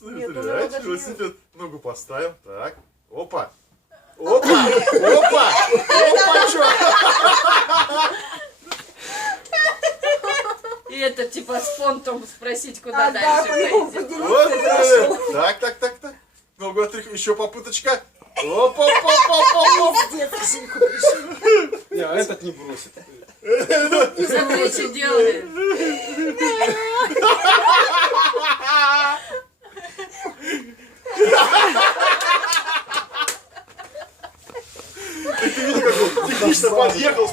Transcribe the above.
Нет, Давайте велосипед. Ногу поставим. Так. Опа. Опа. Опа. Опа, чё? И это типа с понтом спросить, куда Да, дальше по нему пойдем. Вот. поделиться. Так, так, так, так. Ногу отряхивай. Еще попыточка. Опа, опа, опа, опа. Деточку пришли. Не, а этот не бросит. Смотри, что делает. Ты видишь, как он технично подъехал,